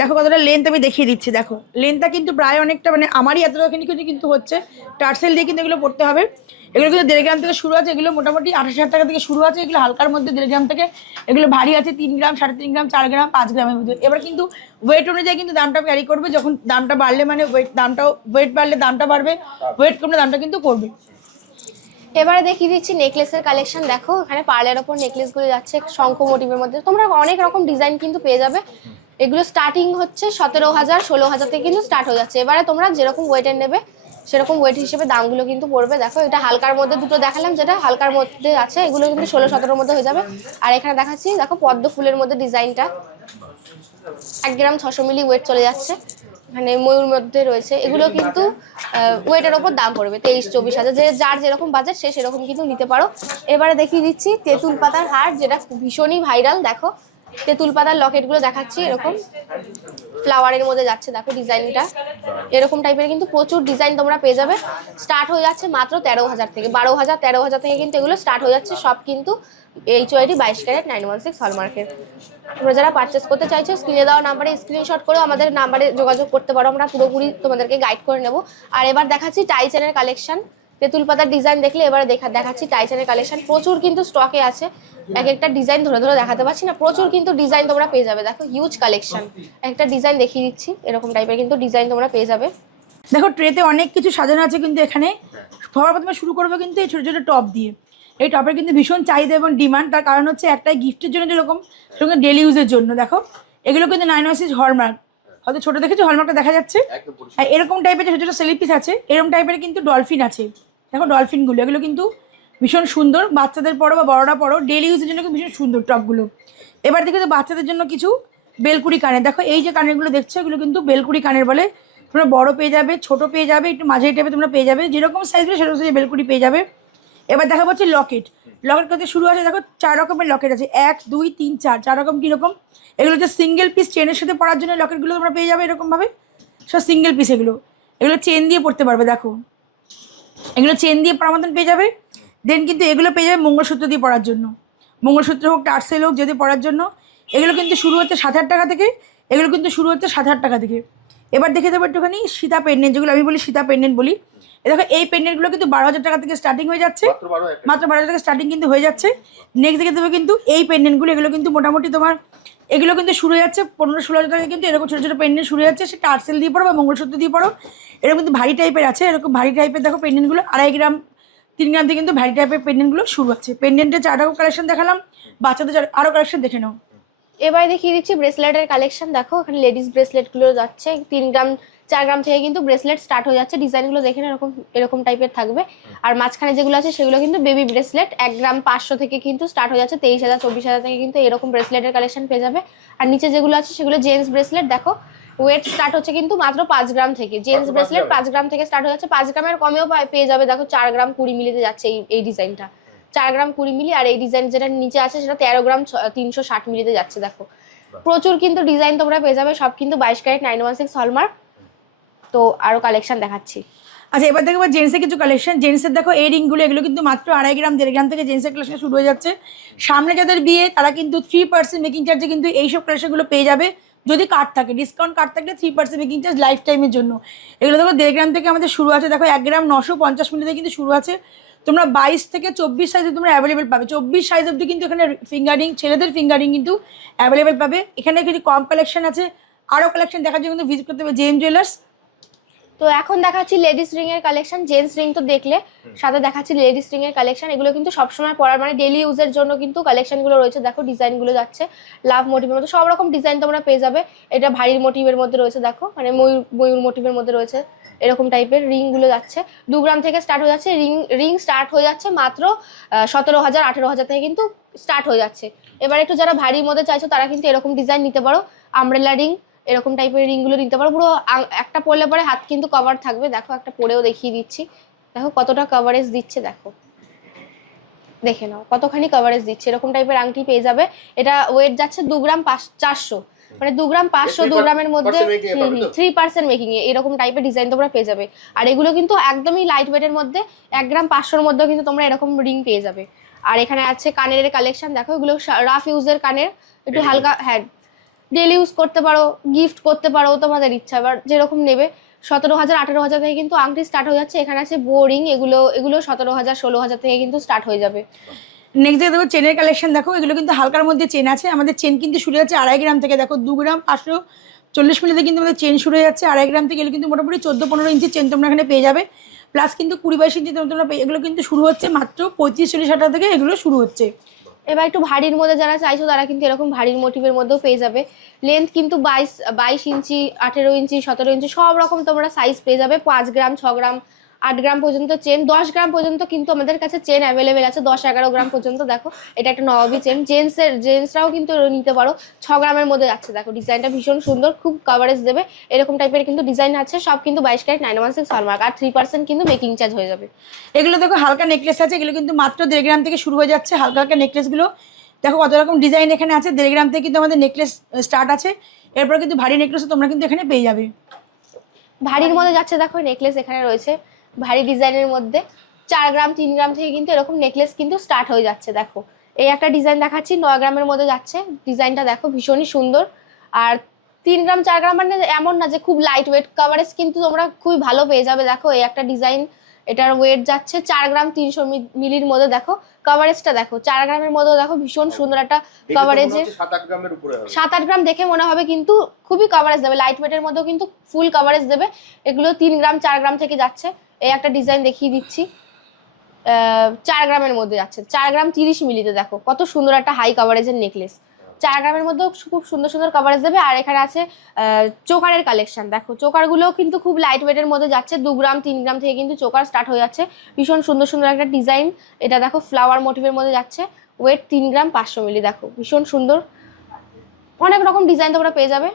দেখো কতটা লেন্থ আমি দেখিয়ে দিচ্ছি। দেখো লেন্থটা কিন্তু প্রায় অনেকটা, মানে আমারই এতটাখানি কিন্তু হচ্ছে। টার্সেল দিয়ে কিন্তু এগুলো পড়তে হবে। এগুলো কিন্তু 1.5 গ্রাম থেকে শুরু আছে, এগুলো মোটামুটি 28,000 টাকা থেকে শুরু আছে। এগুলো হালকার মধ্যে 1.5 গ্রাম থেকে, এগুলো ভারী আছে 3 গ্রাম, 3.5 গ্রাম, 4 গ্রাম, 5 গ্রামের মধ্যে। এবার কিন্তু ওয়েট অনুযায়ী কিন্তু দামটা ক্যারি করবে। যখন দামটা বাড়লে মানে ওয়েট বাড়লে দামটা বাড়বে, ওয়েট কমলে দামটা কিন্তু করবে। এবারে দেখিয়ে দিচ্ছি নেকলেসের কালেকশন। দেখো এখানে পার্লের ওপর নেকলেসগুলো যাচ্ছে শঙ্খ মোটিভের মধ্যে। তোমরা অনেক রকম ডিজাইন কিন্তু পেয়ে যাবে। এগুলো স্টার্টিং হচ্ছে 17,000 16,000 থেকে কিন্তু স্টার্ট হয়ে যাচ্ছে। এবারে তোমরা যেরকম ওয়েটের নেবে সেরকম ওয়েট হিসেবে দামগুলো কিন্তু পড়বে। দেখো এটা হালকার মধ্যে দুটো দেখালাম, যেটা হালকার মধ্যে আছে এগুলো কিন্তু 16-17 মধ্যে হয়ে যাবে। আর এখানে দেখাচ্ছি দেখো পদ্ম ফুলের মধ্যে ডিজাইনটা 1 গ্রাম 600 মিলি ওয়েট চলে যাচ্ছে। মানে ময়ূর মধ্যে রয়েছে, এগুলো কিন্তু ওয়েটের ওপর দাম পড়বে 23-24 হাজার। যে যার যেরকম বাজেট সে সেরকম কিন্তু নিতে পারো। এবারে দেখিয়ে দিচ্ছি তেঁতুল পাতার হার, যেটা ভীষণই ভাইরাল। দেখো তেঁতুল পাতার লকেটগুলো দেখাচ্ছি, এরকম ফ্লাওয়ারের মধ্যে যাচ্ছে। দেখো ডিজাইনটা এরকম টাইপের কিন্তু প্রচুর ডিজাইন তোমরা পেয়ে যাবে। স্টার্ট হয়ে যাচ্ছে মাত্র 13,000 থেকে, 12,000 13,000 থেকে কিন্তু এগুলো স্টার্ট হয়ে যাচ্ছে। সব কিন্তু HOID 22 ক্যারেট 916 হলমার্কের। তোমরা যারা পারচেস করতে চাইছো স্ক্রিনে দেওয়া নাম্বারে স্ক্রিনশট করে আমাদের নাম্বারে যোগাযোগ করতে পারো, আমরা পুরোপুরি তোমাদেরকে গাইড করে নেব। আর এবার দেখাচ্ছি টাইচেনের কালেকশন। তেঁতুল পাতার ডিজাইন দেখলে এবারে দেখাচ্ছি টাইচেনের কালেকশন। প্রচুর কিন্তু স্টকে আছে, এক একটা ডিজাইন ধরে ধরে দেখাতে পারছি না, প্রচুর কিন্তু ডিজাইন তোমরা পেয়ে যাবে। দেখো হিউজ কালেকশন, একটা ডিজাইন দেখিয়ে দিচ্ছি, এরকম টাইপের কিন্তু ডিজাইন তোমরা পেয়ে যাবে। দেখো ট্রেতে অনেক কিছু সাজানো আছে কিন্তু এখানে। সবার প্রথমে শুরু করবো কিন্তু এই ছোটো ছোটো টপ দিয়ে। এই টপের কিন্তু ভীষণ চাহিদা এবং ডিমান্ড, তার কারণ হচ্ছে একটাই গিফটের জন্য যেরকম, সেরকম ডেলি ইউজের জন্য। দেখো এগুলো কিন্তু 916 হলমার্ক, হয়তো ছোটো দেখেছো হলমার্কটা দেখা যাচ্ছে। আর এরকম টাইপের ছোটো ছোটো স্লিপ পিস আছে, এরকম টাইপের কিন্তু ডলফিন আছে। দেখো ডলফিনগুলো, এগুলো কিন্তু ভীষণ সুন্দর, বাচ্চাদের পরো বা বড়রা পরো, ডেলি ইউজের জন্য কিন্তু ভীষণ সুন্দর টপগুলো। এবার দেখো তো বাচ্চাদের জন্য কিছু বেলকুড়ি কানের। দেখো এই যে কানেরগুলো দেখছো এগুলো কিন্তু বেলকুড়ি কানের বলে। তোমরা বড় পেয়ে যাবে, ছোট পেয়ে যাবে, একটু মাঝারি টাইপের তোমরা পেয়ে যাবে, যেরকম সাইজ হবে সেরকম সাইজে বেলকুড়ি পেয়ে যাবে। এবার দেখা পাচ্ছে লকেট। লকেট করতে শুরু আছে, দেখো 4 রকমের লকেট আছে, 1 2 3 4, 4 রকম কীরকম। এগুলো হচ্ছে সিঙ্গেল পিস চেনের সাথে পরার জন্য লকেটগুলো তোমরা পেয়ে যাবে এরকমভাবে। সব সিঙ্গেল পিস, এগুলো চেন দিয়ে পড়তে পারবে। দেখো এগুলো চেন দিয়ে পরার মতন পেয়ে যাবে। দেন কিন্তু এগুলো পেয়ে যাবে মঙ্গলসূত্র দিয়ে পরার জন্য, মঙ্গলসূত্র হোক টার্সেল হোক যদি পরার জন্য। এগুলো কিন্তু শুরু হচ্ছে 7,000 টাকা থেকে, এগুলো কিন্তু শুরু হচ্ছে 7,000 টাকা থেকে। এবার দেখে দেবো একটুখানি সীতা পেন্ডেন্ট, যেগুলো আমি বলি সীতা পেন্ডেন্ট বলি। দেখো এই পেন্ডেন্টগুলো কিন্তু 12,000 টাকা থেকে স্টার্টিং হয়ে যাচ্ছে, মাত্র 12,000 টাকা স্টার্টিং কিন্তু হয়ে যাচ্ছে। নেক্সট দেখে দেবো কিন্তু এই পেন্ডেন্টগুলো, এগুলো কিন্তু মোটামুটি তোমার এগুলো কিন্তু শুরু হয়ে যাচ্ছে 15-16,000 টাকা কিন্তু এরকম ছোটো ছোটো পেন্ডেন্ট শুরু যাচ্ছে, সেটা আর্টসেল দিয়ে পড়ো বা মঙ্গলসূত্র দিয়ে পড়ো। এরকম কিন্তু ভারী টাইপের আছে, এরকম ভারী টাইপের দেখো পেন্ডেন্টগুলো 2.5 গ্রাম 3 গ্রাম থেকে কিন্তু ভারী টাইপের পেন্ডেন্টগুলো শুরু আছে। পেন্ডেন্টের 4টা কালেকশন দেখালাম, বাচ্চাদের আরও কালেকশন দেখে নাও। এবারে দেখিয়ে দিচ্ছি ব্রেসলেটের কালেকশন। দেখো এখানে লেডিস ব্রেসলেটগুলো যাচ্ছে 3 গ্রাম 4 গ্রাম থেকে কিন্তু ব্রেসলেট স্টার্ট হয়ে যাচ্ছে। ডিজাইনগুলো দেখে এরকম এরকম টাইপের থাকবে। আর মাঝখানে যেগুলো আছে সেগুলো কিন্তু বেবি ব্রেসলেট 1 গ্রাম 500 থেকে কিন্তু স্টার্ট হয়ে যাচ্ছে, 23,000 24,000 থেকে কিন্তু এরকম ব্রেসলেটের কালেকশন পেয়ে যাবে। আর নিচে যেগুলো আছে সেগুলো জেন্টস ব্রেসলেট। দেখো ওয়েট স্টার্ট হচ্ছে কিন্তু মাত্র 5 গ্রাম থেকে, জেন্টস ব্রেসলেট 5 গ্রাম থেকে স্টার্ট হয়ে যাচ্ছে। 5 গ্রামের কমেও পেয়ে যাবে। দেখো 4 গ্রাম 20 মিলিতে যাচ্ছে এই ডিজাইনটা, 4 গ্রাম 20 মিলি। আর এই ডিজাইন যেটা নিচে আছে সেটা 13 গ্রাম 360 মিলিতে যাচ্ছে। দেখো প্রচুর কিন্তু ডিজাইন তোমরা পেয়ে যাবে, সব কিন্তু 22 ক্যারেট 916 হলমার্ক। তো আরো কালেকশন দেখাচ্ছি। আচ্ছা এবার দেখো জেন্টসের কিছু কালেকশন। জেন্টসের দেখো এই রিংগুলো, এগুলো কিন্তু মাত্র 2.5 গ্রাম 1.5 গ্রাম থেকে জেন্টসের কালেকশন শুরু হয়ে যাচ্ছে। সামনে যাদের বিয়ে তারা কিন্তু 3% মেকিং চার্জে কিন্তু এইসব কালেকশনগুলো পেয়ে যাবে, যদি কার্ড থাকে, ডিসকাউন্ট কার্ড থাকলে 3% মেকিং চার্জ লাইফ টাইমের জন্য। এগুলো দেখো 1.5 গ্রাম থেকে আমাদের শুরু আছে। দেখো 1 গ্রাম 950 মিলিতে কিন্তু শুরু আছে। তোমরা 22 থেকে 24 সাইজে তোমরা অ্যাভেলেবেল পাবে। 24 সাইজ অবধি কিন্তু এখানে ফিঙ্গারিং, ছেলেদের ফিঙ্গারিং কিন্তু অ্যাভেলেবেল পাবে। এখানে কিছু কম কালেকশন আছে, আরও কালেকশন দেখার জন্য কিন্তু ভিজিট করতে হবে জেএম জুয়েলার্স। তো এখন দেখাচ্ছি লেডিস রিং এর কালেকশন। জেন্টস রিং তো দেখলে, সাথে দেখাচ্ছি লেডিস রিং এর কালেকশন। এগুলো কিন্তু সবসময় পরার মানে ডেলি ইউজের জন্য কিন্তু কালেকশনগুলো রয়েছে। দেখো ডিজাইনগুলো যাচ্ছে লাভ মোটিভের মধ্যে, সব রকম ডিজাইন তোমরা পেয়ে যাবে। এটা ভারীর মোটিভের মধ্যে রয়েছে, দেখো মানে ময়ূর মোটিভের মধ্যে রয়েছে এরকম টাইপের রিংগুলো যাচ্ছে। 2 গ্রাম থেকে স্টার্ট হয়ে যাচ্ছে। রিং স্টার্ট হয়ে যাচ্ছে মাত্র 17,000 18,000 থেকে কিন্তু স্টার্ট হয়ে যাচ্ছে। এবার একটু যারা ভারীর মধ্যে চাইছো তারা কিন্তু এরকম ডিজাইন নিতে পারো। আমব্রেলা রিং এরকম টাইপের রিংগুলো নিতে পারো। পুরো একটা পরলে পরে হাত কিন্তু কভার থাকবে। দেখো একটা পরেও দেখিয়ে দিচ্ছি, দেখো কতটা কভারেজ দিচ্ছে। দেখো দেখে নাও কতখানি কভারেজ দিচ্ছে। এরকম টাইপের আংটি পেয়ে যাবে। এটা ওয়েট যাচ্ছে 2 গ্রাম 400, মানে 2 গ্রাম 500, 2 গ্রামের মধ্যে 3% মেকিং এ এরকম টাইপের ডিজাইন তোমরা পেয়ে যাবে। আর এগুলো কিন্তু একদমই লাইট ওয়েটের মধ্যে, 1 গ্রাম 500-র মধ্যেও কিন্তু তোমরা এরকম রিং পেয়ে যাবে। আর এখানে আছে কানের কালেকশন। দেখো এগুলো রাফ ইউজের কানের, একটু হালকা, হ্যাঁ ডেলি ইউজ করতে পারো, গিফট করতে পারো, তোমাদের ইচ্ছা এবার যেরকম নেবে। 17,000 18,000 থেকে কিন্তু আংটি স্টার্ট হয়ে যাচ্ছে। এখানে আছে বোরিং, এগুলো 17,000 16,000 থেকে কিন্তু স্টার্ট হয়ে যাবে। নেক্সট দেখো চেনের কালেকশন। দেখো এগুলো কিন্তু হালকার মধ্যে চেন আছে। আমাদের চেন কিন্তু শুরু হচ্ছে 2.5 গ্রাম থেকে। দেখো 2 গ্রাম 540 মিলিতে কিন্তু আমাদের চেন শুরু হয়ে যাচ্ছে। 2.5 গ্রাম থেকে এগুলো কিন্তু মোটামুটি 14-15 ইঞ্চি চেন তোমরা এখানে পেয়ে যাবে। প্লাস কিন্তু 20-22 ইঞ্চি তোমরা এগুলো কিন্তু শুরু হচ্ছে মাত্র 35-40 টাকা থেকে এগুলো শুরু হচ্ছে। এবার একটু ভারীর মধ্যে যারা চাইছো তারা কিন্তু এরকম ভারীর মোটিভের মধ্যেও পেয়ে যাবে। লেন্থ কিন্তু 22 ইঞ্চি 18 ইঞ্চি 17 ইঞ্চি সব রকম তোমরা সাইজ পেয়ে যাবে। 5 গ্রাম 6 গ্রাম 8 গ্রাম পর্যন্ত চেন, 10 গ্রাম পর্যন্ত কিন্তু আমাদের কাছে চেন অ্যাভেলেবেল আছে। 10-11 গ্রাম পর্যন্ত। দেখো এটা একটা নবাবী চেন, জেন্টসরাও কিন্তু নিতে পারো। 6 গ্রামের মধ্যে যাচ্ছে। দেখো ডিজাইনটা ভীষণ সুন্দর, খুব কভারেজ দেবে। এরকম টাইপের কিন্তু ডিজাইন আছে, সব কিন্তু 22 ক্যারেট 916 হলমার্ক। আর 3% কিন্তু মেকিং চার্জ হয়ে যাবে। এগুলো দেখো হালকা নেকলেস আছে, এগুলো কিন্তু মাত্র 1.5 গ্রাম থেকে শুরু হয়ে যাচ্ছে। হালকা হালকা নেকলেসগুলো দেখো কত রকম ডিজাইন এখানে আছে। 1.5 গ্রাম থেকে কিন্তু আমাদের নেকলেস স্টার্ট আছে। এরপর কিন্তু ভারী নেকলেসও তোমরা কিন্তু এখানে পেয়ে যাবে। ভারীর মধ্যে যাচ্ছে, দেখো নেকলেস এখানে রয়েছে ভারী ডিজাইনের মধ্যে। 4 গ্রাম 3 গ্রাম থেকে কিন্তু এরকম নেকলেস কিন্তু স্টার্ট হয়ে যাচ্ছে। দেখো এই একটা ডিজাইন দেখাচ্ছি 9 গ্রামের মধ্যে যাচ্ছে। ডিজাইনটা দেখো ভীষণই সুন্দর। আর 3 গ্রাম 4 গ্রাম মানে এমন না যে খুব লাইট ওয়েট, কভারেজ কিন্তু তোমরা খুবই ভালো পেয়ে যাবে। দেখো এই একটা ডিজাইন, এটার ওয়েট যাচ্ছে 4 গ্রাম 300 মিলির মধ্যে। দেখো কভারেজটা দেখো 4 গ্রামের মধ্যে। দেখো ভীষণ সুন্দর একটা কভারেজে, 7-8 গ্রাম দেখে মনে হবে কিন্তু খুবই কভারেজ দেবে। লাইট ওয়েটের মধ্যেও কিন্তু ফুল কভারেজ দেবে। এগুলো 3 গ্রাম 4 গ্রাম থেকে যাচ্ছে। এই একটা ডিজাইন দেখিয়ে দিচ্ছি 4 গ্রামের মধ্যে যাচ্ছে, 4 গ্রাম 30 মিলিতে। দেখো কত সুন্দর একটা হাই কভারেজের নেকলেস, 4 গ্রামের মধ্যেও খুব সুন্দর সুন্দর কভারেজ দেবে। আর এখানে আছে চোকারের কালেকশন। দেখো চোকারগুলোও কিন্তু খুব লাইট ওয়েটের মধ্যে যাচ্ছে। 2 গ্রাম 3 গ্রাম থেকে কিন্তু চোকার স্টার্ট হয়ে যাচ্ছে। ভীষণ সুন্দর সুন্দর একটা ডিজাইন। এটা দেখো ফ্লাওয়ার মোটিভের মধ্যে যাচ্ছে। ওয়েট 3 গ্রাম 500 মিলি। দেখো ভীষণ সুন্দর, অনেক রকম ডিজাইন তোমরা পেয়ে যাবে।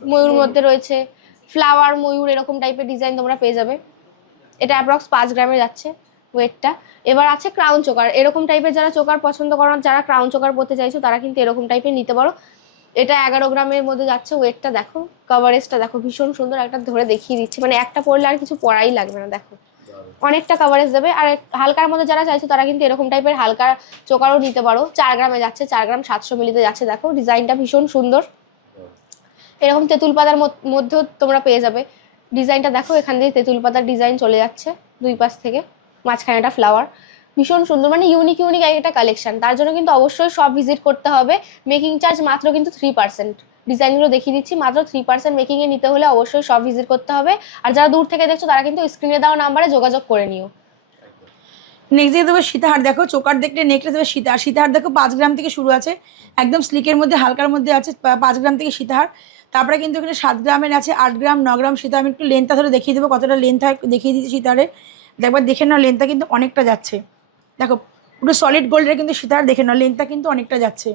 ময়ূর মধ্যে রয়েছে, ফ্লাওয়ার ময়ূর এরকম টাইপের ডিজাইন তোমরা পেয়ে যাবে। এটা অ্যাপ্রক্স 5 গ্রামে যাচ্ছে ওয়েটটা। এবার আছে ক্রাউন চোকার। এরকম টাইপের যারা চোকার পছন্দ করো, যারা ক্রাউন চোকার পরতে চাইছো তারা কিন্তু এরকম টাইপের নিতে পারো। এটা 11 গ্রামের মধ্যে যাচ্ছে। ওয়েটটা দেখো, কভারেজটা দেখো ভীষণ সুন্দর। একটা ধরে দেখিয়ে দিচ্ছি, মানে একটা পরলে আর কিছু পরাই লাগবে না। দেখো অনেকটা কভারেজ দেবে। আর হালকার মধ্যে যারা চাইছো তারা কিন্তু এরকম টাইপের হালকা চোকারও নিতে পারো। 4 গ্রামে যাচ্ছে, 4 গ্রাম 700 মিলিতে যাচ্ছে। দেখো ডিজাইনটা ভীষণ সুন্দর। এরকম তেঁতুল পাতার মধ্যেও তোমরা পেয়ে যাবে। ডিজাইনটা দেখো, এখান দিয়ে তেঁতুল পাতার ডিজাইন চলে যাচ্ছে। দুই পাশ থেকে, মাঝখানে একটা ফ্লাওয়ার, ভীষণ সুন্দর, মানে ইউনিক একটা কালেকশন। তার জন্য কিন্তু অবশ্যই সব ভিজিট করতে হবে। মেকিং চার্জ মাত্র কিন্তু 3%। ডিজাইনগুলো দেখিয়ে দিচ্ছি, মাত্র 3% মেকিং এ নিতে হলে অবশ্যই সব ভিজিট করতে হবে। আর যারা দূর থেকে দেখছো তারা কিন্তু স্ক্রিনে দেওয়া নাম্বারে যোগাযোগ করে নিও। নেক্সট দিয়ে দেবো সীতাহার। দেখো চোকার দেখলে নেকলেস দেবে সীতাহার। সীতাহার দেখো 5 গ্রাম থেকে শুরু আছে, একদম স্লিকের মধ্যে হালকার মধ্যে আছে 5 গ্রাম থেকে সীতাহার। তারপরে কিন্তু এখানে 7 গ্রামের আছে, 8 গ্রাম, 9 গ্রাম সীতা। আমি একটু লেন্থটা ধরে দেখিয়ে দেবো কতটা লেন্থ হয়, দেখিয়ে দিচ্ছি সীতাহারের। একবার দেখে নাও লেন্থটা কিন্তু অনেকটা যাচ্ছে। দেখো পুরো সলিড গোল্ডের কিন্তু সীতাহার, দেখে নাও লেন্থটা কিন্তু অনেকটা যাচ্ছে।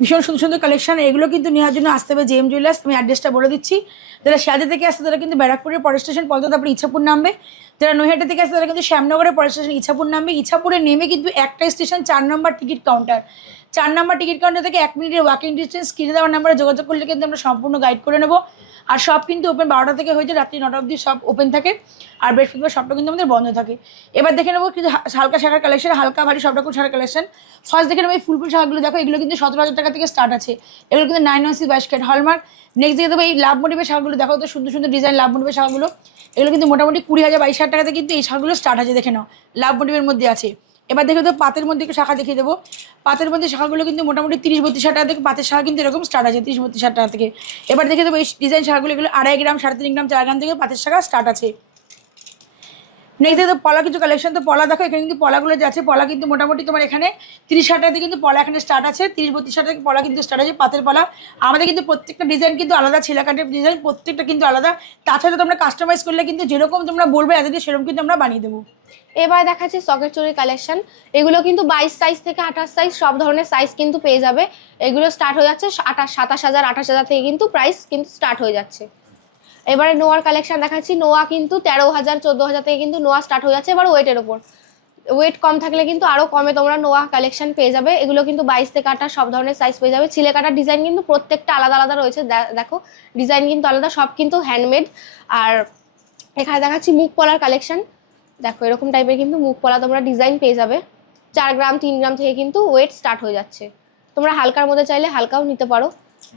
ভীষণ সুন্দর সুন্দর কালেকশন। এগুলো কিন্তু নেওয়ার জন্য আসতে হবে জেএম জুয়েলার্স। আমি অ্যাড্রেসটা বলে দিচ্ছি। যারা শিয়ালদা থেকে আসতে তারা কিন্তু ব্যারাকপুরের পরের স্টেশন পর্যন্ত, তারপরে ইচ্ছাপুর নামবে। যারা নৈহাটি থেকে আসতে তারা কিন্তু শ্যামনগরের পরের স্টেশন ইচ্ছাপুর নামবে। ইচ্ছাপুরে নেমে কিন্তু একটা স্টেশন 4 নম্বর টিকিট কাউন্টার। 4 নম্বর টিকিট কাউন্টার থেকে 1 মিনিটের ওয়াকিং ডিস্টেন্স। কিনে দেওয়ার নাম্বারে যোগাযোগ করলে কিন্তু আমরা সম্পূর্ণ গাইড করে নেবো। আর সব কিন্তু ওপেন 12টা থেকে হয়েছে রাত্রি 9টা অবধি সব ওপেন থাকে। আর বৃহস্পতিবার সবটা কিন্তু আমাদের বন্ধ থাকে। এবার দেখে নেবো কিন্তু হালকা শাখার কালেকশন, হালকা ভারী সব রকম শাখার কালেকশন। ফার্স্ট দেখে নেবো এই ফুলফুল শাখাগুলো। দেখো এগুলো কিন্তু 17,000 টাকা থেকে স্টার্ট আছে। এগুলো কিন্তু 9 22 ক্যারেট হলমার্ক। নেক্সট দেখে দেবো এই লাভ মোটিভের শাখাগুলো। দেখো তো সুন্দর সুন্দর ডিজাইন লাভ মোটিভের শাখাগুলো। এগুলো কিন্তু মোটামুটি 20,000 22,000 টাকাতে কিন্তু এই শাখাগুলো স্টার্ট আছে। দেখে নাও লাভ মোটিভের মধ্যে আছে। এবার দেখে দেবো পাতের মধ্যে একটু শাখা দেখিয়ে দেবো। পাতের মধ্যে শাখাগুলো কিন্তু মোটামুটি 30-32,000 টাকা থেকে পাতের শাখা কিন্তু এরকম স্টার্ট আছে 30-32,000 টাকা থেকে। এবার দেখে দেবো এই ডিজাইন শাখাগুলো। এগুলো 2.5 গ্রাম, 3.5 গ্রাম, 4 গ্রাম থেকে পাতের শাখা স্টার্ট আছে। নেক্সট দেখো পলা কিছু কালেকশন। তো পলা দেখো এখানে কিন্তু পলাগুলো যে আছে, পলা কিন্তু মোটামুটি তোমার এখানে 30,000 টাকা থেকে কিন্তু পলা এখানে স্টার্ট আছে। 30-32,000 টাকা থেকে পলা কিন্তু স্টার্ট আছে পাতের পলা। আমাদের কিন্তু প্রত্যেকটা ডিজাইন কিন্তু আলাদা, ছেলেকাটের ডিজাইন প্রত্যেকটা কিন্তু আলাদা। তাছাড়া তোমরা কাস্টমাইজ করলে কিন্তু যেরকম তোমরা বলবে এত দিয়ে সেরকম কিন্তু আমরা বানিয়ে দেবো। এবার দেখাচ্ছি সকেট চুড়ির কালেকশন। এগুলো কিন্তু 22 সাইজ থেকে 28 সাইজ সব ধরনের সাইজ কিন্তু পেয়ে যাবে। এগুলো স্টার্ট হয়ে যাচ্ছে 27,000 28,000 থেকে কিন্তু প্রাইস কিন্তু স্টার্ট হয়ে যাচ্ছে। এবারে নোয়ার কালেকশন দেখাচ্ছি। নোয়া কিন্তু 13,000 14,000 থেকে কিন্তু নোয়া স্টার্ট হয়ে যাচ্ছে। এবার ওয়েটের ওপর, ওয়েট কম থাকলে কিন্তু আরো কমে তোমরা নোয়া কালেকশন পেয়ে যাবে। এগুলো কিন্তু 22 থেকে 28 সব ধরনের সাইজ পেয়ে যাবে। ছিলে কাটার ডিজাইন কিন্তু প্রত্যেকটা আলাদা আলাদা রয়েছে। দেখো ডিজাইন কিন্তু আলাদা, সব কিন্তু হ্যান্ডমেড। আর এখানে দেখাচ্ছি মুখ পলার কালেকশন। দেখো এরকম টাইপের কিন্তু মুখ পলা তোমরা ডিজাইন পেয়ে যাবে। 4 গ্রাম 3 গ্রাম থেকে কিন্তু ওয়েট স্টার্ট হয়ে যাচ্ছে। তোমরা হালকার মধ্যে চাইলে হালকাও নিতে পারো।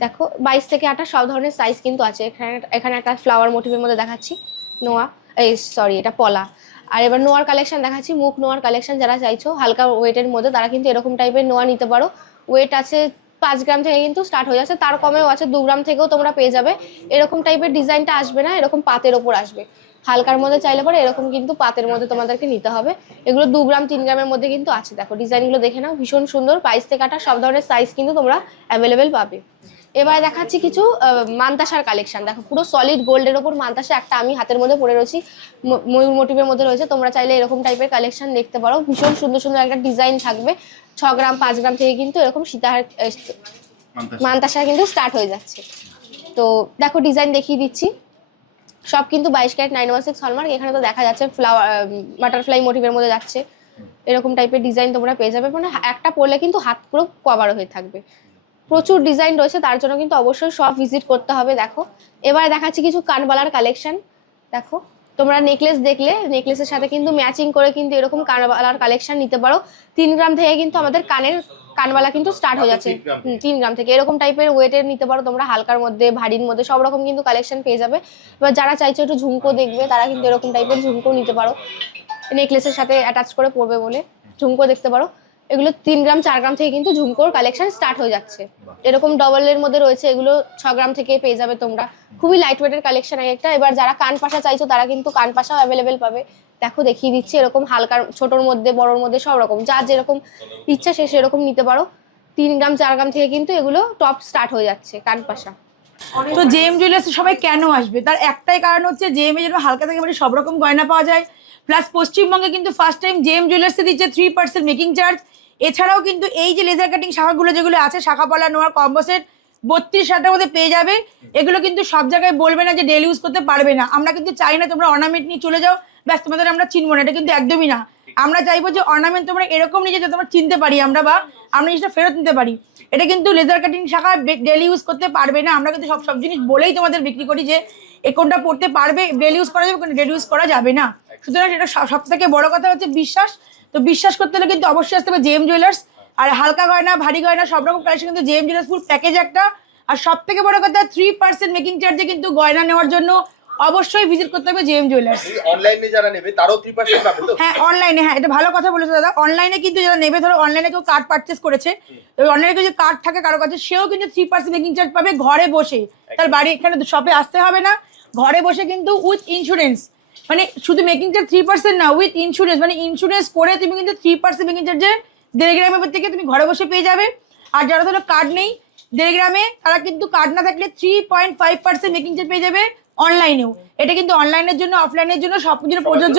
দেখো 22 থেকে 28 সব ধরনের সাইজ কিন্তু আছে। এখানে একটা ফ্লাওয়ার মোটিভের মধ্যে দেখাচ্ছি নোয়া, এটা পলা। আর এবার নোয়ার কালেকশন দেখাচ্ছি, মুখ নোয়ার কালেকশন। যারা চাইছো হালকা ওয়েটের মধ্যে তারা কিন্তু এরকম টাইপের নোয়া নিতে পারো। ওয়েট আছে 5 গ্রাম থেকে কিন্তু স্টার্ট হয়ে যাচ্ছে, তার কমেও আছে 2 গ্রাম থেকেও তোমরা পেয়ে যাবে। এরকম টাইপের ডিজাইনটা আসবে না, এরকম পাতের ওপর আসবে। হালকার মধ্যে চাইলে পরে এরকম কিন্তু পাতের মধ্যে তোমাদেরকে নিতে হবে। এগুলো 2 গ্রাম 3 গ্রামের মধ্যে কিন্তু আছে। দেখো ডিজাইনগুলো দেখে নাও, ভীষণ সুন্দর। 22 থেকে 28 সব ধরনের সাইজ কিন্তু তোমরা অ্যাভেলেবেল পাবে। এবার দেখাচ্ছি কিছু মান্তাসার কালেকশন। দেখো পুরো সলিড গোল্ডের ওপর মান্তাসা একটা আমি হাতের মধ্যে পরে রয়েছি, ময়ূর মোটিভের মধ্যে রয়েছে। তোমরা চাইলে এরকম টাইপের কালেকশন দেখতে পারো। ভীষণ সুন্দর সুন্দর একটা ডিজাইন থাকবে। 6 গ্রাম 5 গ্রাম থেকে কিন্তু এরকম সীতাহার মান্তাসা কিন্তু স্টার্ট হয়ে যাচ্ছে। তো দেখো ডিজাইন দেখিয়ে দিচ্ছি, সব কিন্তু 22 ক্যারেট 916 হলমার্ক। এখানে তো দেখা যাচ্ছে ফ্লাওয়ার বাটারফ্লাই মোটিভের মধ্যে যাচ্ছে। এরকম টাইপের ডিজাইন তোমরা পেয়ে যাবে, মানে একটা পরলে কিন্তু হাত পুরো কভার হয়ে থাকবে। প্রচুর ডিজাইন রয়েছে, তার জন্য কিন্তু অবশ্যই সব ভিজিট করতে হবে। দেখো এবার দেখাচ্ছি কিছু কানবালার কালেকশন। দেখো তোমরা নেকলেস দেখলে নেকলেসের সাথে কিন্তু ম্যাচিং করে কিন্তু এরকম কানবালার কালেকশন নিতে পারো। 3 গ্রাম থেকে কিন্তু আমাদের কানবালা কিন্তু স্টার্ট হয়ে যাচ্ছে। 3 গ্রাম থেকে এরকম টাইপের ওয়েটের নিতে পারো তোমরা, হালকার মধ্যে ভারীর মধ্যে সব রকম কিন্তু কালেকশন পেয়ে যাবে। এবার যারা চাইছো একটু ঝুমকো দেখবে তারা কিন্তু এরকম টাইপের ঝুমকো নিতে পারো, নেকলেসের সাথে অ্যাটাচ করে পরবে বলে ঝুমকো দেখতে পারো। এগুলো 3 গ্রাম 4 গ্রাম থেকে কিন্তু ঝুমকোর কালেকশন স্টার্ট হয়ে যাচ্ছে। এরকম ডবলের মধ্যে রয়েছে, এগুলো 6 গ্রাম থেকে পেয়ে যাবে তোমরা। খুবই লাইট ওয়েটের কালেকশন একটা। এবার যারা কান পাশা চাইছো তারা কিন্তু কান পাশাও অ্যাভেলেবেল পাবে। দেখো দেখিয়ে দিচ্ছি, এরকম হালকার ছোটোর মধ্যে বড়োর মধ্যে সব রকম যার যেরকম ইচ্ছা সে সেরকম নিতে পারো। 3 গ্রাম 4 গ্রাম থেকে কিন্তু এগুলো টপ স্টার্ট হয়ে যাচ্ছে কান পাশা। তো জেএম জুয়েলার্সে সবাই কেন আসবে, তার একটাই কারণ হচ্ছে জেএম এ যেন হালকা থেকে মানে সব রকম গয়না পাওয়া যায়। প্লাস পশ্চিমবঙ্গে কিন্তু ফার্স্ট টাইম জেএম জুয়েলার্সে দিচ্ছে 3% মেকিং চার্জ। এছাড়াও কিন্তু এই যে লেজার কাটিং শাখাগুলো যেগুলো আছে, শাখা পলা নোয়ার কম্বো সেট 32,000 টাকার মধ্যে পেয়ে যাবে। এগুলো কিন্তু সব জায়গায় বলবে না যে ডেলি ইউজ করতে পারবে না। আমরা কিন্তু চাই না তোমরা অর্নামেন্ট নিয়ে চলে যাও, ব্যাস তোমাদের আমরা চিনবো না, এটা কিন্তু একদমই না। আমরা চাইবো যে অর্নামেন্ট তোমরা এরকম নিয়ে যে তোমরা চিনতে পারি আমরা, বা আমরা জিনিসটা ফেরত নিতে পারি। এটা কিন্তু লেজার কাটিং শাখা ডেলি ইউজ করতে পারবে না। আমরা কিন্তু সব জিনিস বলেই তোমাদের বিক্রি করি যে এ কোনটা পড়তে পারবে, ডেলি ইউজ করা যাবে, কোনটা ডেলি ইউজ করা যাবে না। সুতরাং এটা সব থেকে বড় কথা হচ্ছে বিশ্বাস। তো বিশ্বাস করতে হলে কিন্তু অবশ্যই আসতে হবে জেএম জুয়েলার্স। আর হালকা গয়না ভারী গয়না সব রকম কালেকশন কিন্তু জেএম জুয়েলার্স ফুল প্যাকেজ একটা। আর সব থেকে বড় কথা 3% মেকিং চার্জে কিন্তু গয়না নেওয়ার জন্য অবশ্যই ভিজিট করতে হবে জেএম জুয়েলার্স। অনলাইনে যারা নেবে তারাও 3% পাবে তো? হ্যাঁ অনলাইনে, হ্যাঁ এটা ভালো কথা বলেছো দাদা। অনলাইনে কিন্তু যারা নেবে, ধরো অনলাইনে কেউ কার্ড পারচেস করেছে, তো অনলাইনে যদি কার্ড থাকে কারো কাছে, সেও কিন্তু 3% মেকিং চার্জ পাবে ঘরে বসে। তার বাড়ি এখানে শপে আসতে হবে না, ঘরে বসে কিন্তু উইথ ইন্স্যুরেন্স, মানে শুধু মেকিং চার্জ 3% না, উইথ ইন্স্যুরেন্স, মানে ইন্স্যুরেন্স করে তুমি কিন্তু 3% মেকিং চার্জে 1.5 গ্রামের থেকে তুমি ঘরে বসে পেয়ে যাবে। আর যারা ধরো কার্ড নেই 1.5 গ্রামে, তারা কিন্তু কার্ড না থাকলে 3.5% মেকিং চার্জ পেয়ে যাবে অনলাইনেও। এটা কিন্তু অনলাইনের জন্য, অফলাইনের জন্য, সব কিছুর প্রযোজ্য।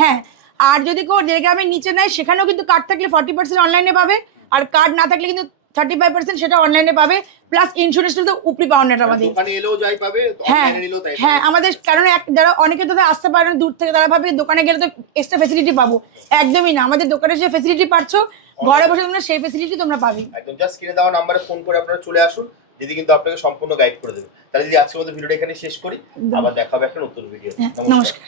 হ্যাঁ, আর যদি কেউ 1.5 গ্রামের নিচে নেয়, সেখানেও কিন্তু কার্ড থাকলে 40% অনলাইনে পাবে, আর কার্ড না থাকলে কিন্তু 35% সেটা অনলাইনে পাবে, প্লাস ইন্স্যুরেন্সটা তো উপরি পাওয়া নেট আমাদের। দোকানে এলেও যাই পাবে, হ্যাঁ অনলাইনে নিলেও তাই পাবে। হ্যাঁ, আমাদের কারণ যারা অনেকে তো আসতে পারে না দূর থেকে, তারা ভাবে দোকানে গেলে তো এক্সট্রা ফেসিলিটি পাবো, একদমই না। আমাদের দোকানে যে ফেসিলিটি পাচ্ছ, ঘরে বসে তোমরা সেই ফেসিলিটি তোমরা পাবে। একদম জাস্ট স্ক্রিনে দেওয়া নাম্বারে ফোন করে আপনারা চলে আসুন, দিদি কিন্তু আপনাকে সম্পূর্ণ গাইড করে দেবে। তাহলে দিদি আজকের মতো ভিডিওটা এখানে শেষ করি, আবার দেখা হবে একটা নতুন ভিডিও। নমস্কার।